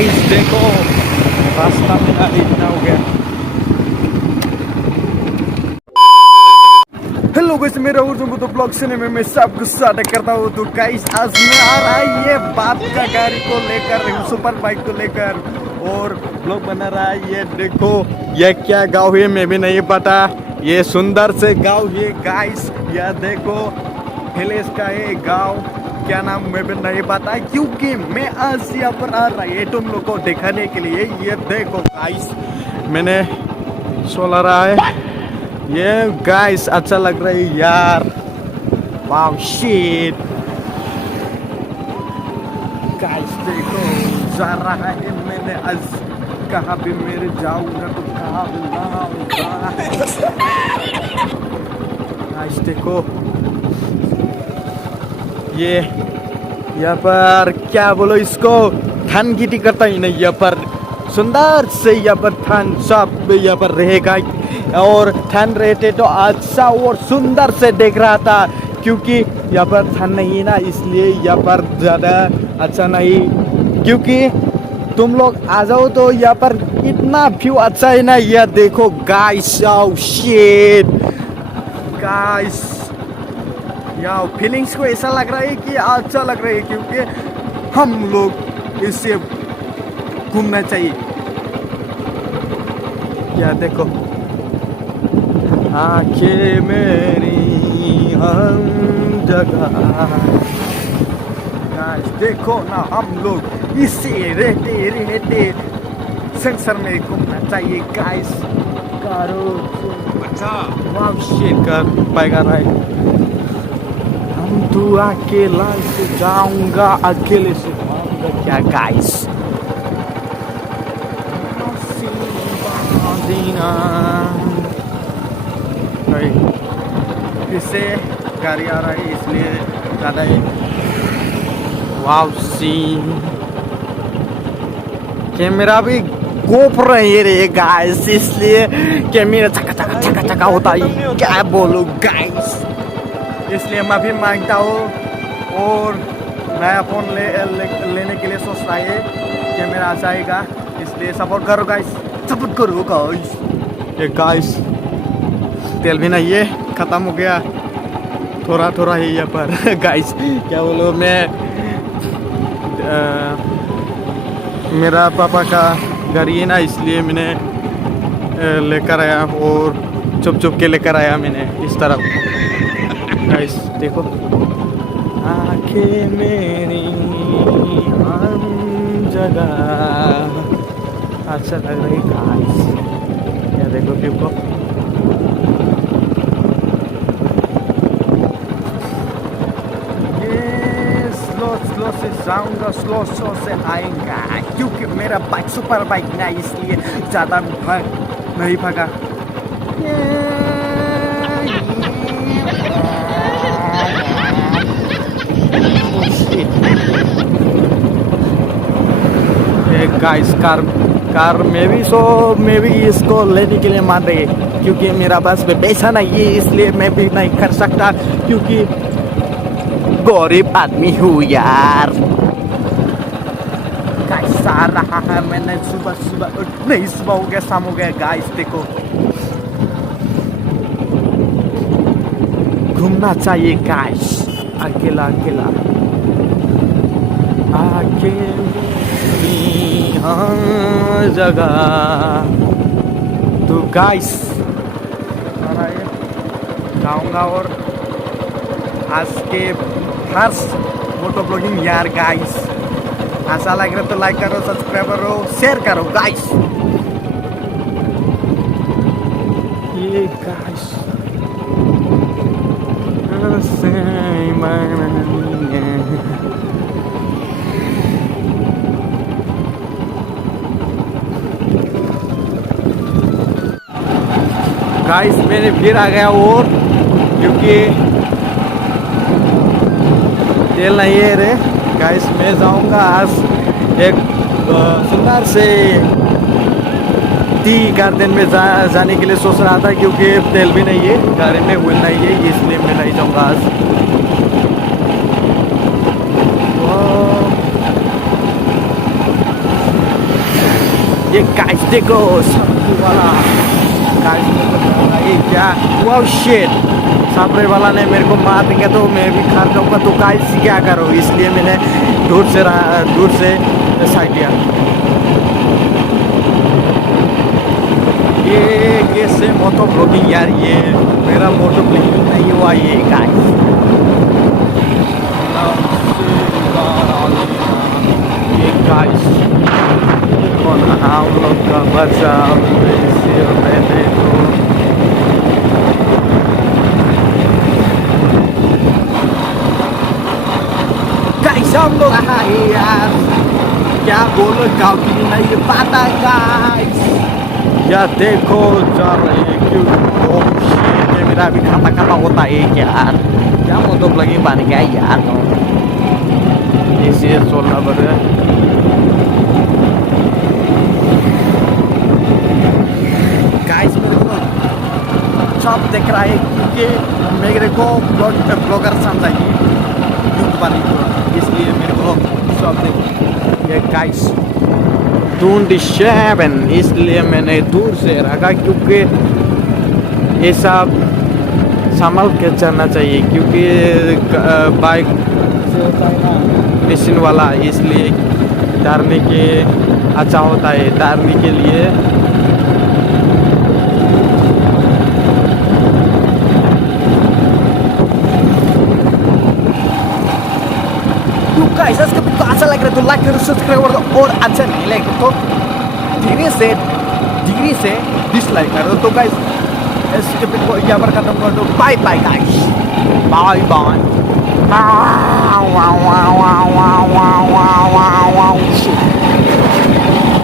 Guys देखो रास्ता मेरा इतना हो गया। हेलो गाइस, मेरा उर्दू तो ब्लॉग सिनेमा में सबको स्वागत करता हूँ। तो गाइस आज मैं आ रहा है ये बाप का गाड़ी को लेकर, सुपर बाइक को लेकर, और ब्लॉग बना रहा है। ये देखो ये क्या गांव है मैं भी नहीं पता, ये सुंदर से गांव है गाइस। यह देखो हिलेस का है गांव, क्या नाम मैं भी नहीं पता, क्योंकि मैं आज यहाँ पर आ रहा है तुम लोग को दिखाने के लिए। ये देखो गाइस मैंने सोला रहा है ये गाइस, अच्छा लग रहा है यार। वाव शिट गाइस देखो जा रहा है मैंने आज, कहाँ भी मेरे जाऊंगा तो कहाँ भी लाऊंगा। गाइस देखो ये यहाँ पर क्या बोलो इसको, धान खेती करता ही नहीं यहाँ पर, सुंदर से यहाँ पर धान सब यहाँ पर रहेगा। और धान रहते तो अच्छा और सुंदर से देख रहा था, क्योंकि यहाँ पर धान नहीं है ना, इसलिए यहाँ पर ज़्यादा अच्छा नहीं। क्योंकि तुम लोग आ जाओ तो यहाँ पर इतना व्यू अच्छा है ना। यह देखो गाइस, ओह शिट गाइस, यार फीलिंग्स को ऐसा लग रहा है कि अच्छा लग रहा है, क्योंकि हम लोग इससे घूमना चाहिए। या देखो आंखें मेरी हम जगह, गाइस देखो ना हम लोग इससे रहते रहते संसार में घूमना चाहिए गाइस। करो अच्छा वाव शिट कर पाएगा राइट। हम तो अकेला से जाऊंगा, अकेले से आऊंगा क्या गाइस। इससे गाड़ी आ रहा है इसलिए ज़्यादा है। वाव सी कैमरा भी गोप रही रे गाइस, इसलिए कैमरा चका चका चका चका होता है, क्या बोलूं गाइस। इसलिए माफी मांगता हूँ, और नया फोन लेने के लिए सोच रहा है, कैमरा आ जाएगा, इसलिए सपोर्ट करो गाइस, सपोर्ट करो गाइस। ये गाइस तेल भी नहीं है, खत्म हो गया, थोड़ा थोड़ा है यहाँ पर गाइस। क्या बोलो मैं मेरा पापा का गाड़ी है ना, इसलिए मैंने लेकर आया, और चुप चुप के लेकर आया मैंने इस तरफ। गाइस देखो आंखें मेरी हम जगह, अच्छा लग रही गाइस। क्या देखो व्यू को, स्लो से जाऊंगा, स्लो से आएगा, क्योंकि मेरा बाइक सुपर बाइक ना, इसलिए ज़्यादा नहीं भागा। गाइस कार में भी इसको लेने के लिए मान रही है, क्योंकि मेरा पास में पैसा नहीं है, इसलिए मैं भी नहीं कर सकता, क्योंकि गरीब आदमी हूँ यार। गाइस आ रहा है मैंने सुबह नहीं, सुबह हो गया शाम हो गया गाइस। देखो घूमना चाहिए गाइस, अकेला अकेला जगह। तो गाइस जाऊंगा, और आज के फर्स्ट मोटो ब्लॉगिंग यार गाइस, ऐसा लग रहा तो लाइक करो, सब्सक्राइब करो, शेयर करो गाइस। ये गाइस गाइस मैंने फिर आ गया, और क्योंकि तेल नहीं है रे गाइस, मैं जाऊंगा आज एक सुंदर से टी गार्डन में जाने के लिए सोच रहा था, क्योंकि तेल भी नहीं है गाड़ी में, व्हील नहीं है, इसलिए मैं नहीं जाऊंगा आज। ये गाइस देखो सामने वाला गाइस ये क्या वाओ शिट सामने वाला ने मेरे को मार दिया तो मैं भी खा जाऊंगा तो गाइस क्या करो इसलिए मैंने दूर से साइड लिया ये कैसे मोटो ब्लॉगिंग यार ये मेरा मोटो ब्लॉगिंग नहीं हुआ ये गाइस ये गाइस कौन हम लोग का बच्चा मैंने तो गाइस हम लोग यार क्या बोलो गाँव की नहीं पता गाइस या देखो जा रहे हैं क्यों ये मेरा भी खाता खाता होता है यार क्या मतलब लगी बन गया यार इसे 16 बजे गाइस मेरे को सब देख रहा है क्योंकि मेरे को ब्लॉगर समझाइए यूट्यूबर इसलिए मेरे को सब देख ये गाइस 27 इसलिए मैंने दूर से रखा क्योंकि ये सब संभल के चलना चाहिए क्योंकि बाइक से होता है ना मशीन वाला इसलिए तैरने के अच्छा होता है तैरने के लिए गाइस अगर आपको अच्छा लग रहा है तो लाइक करो सब्सक्राइब करो और अच्छा नहीं लगे तो धीरे से डिसलाइक करो तो गाइस इसके वीडियो यहाँ पर खत्म कर दो bye bye guys bye bye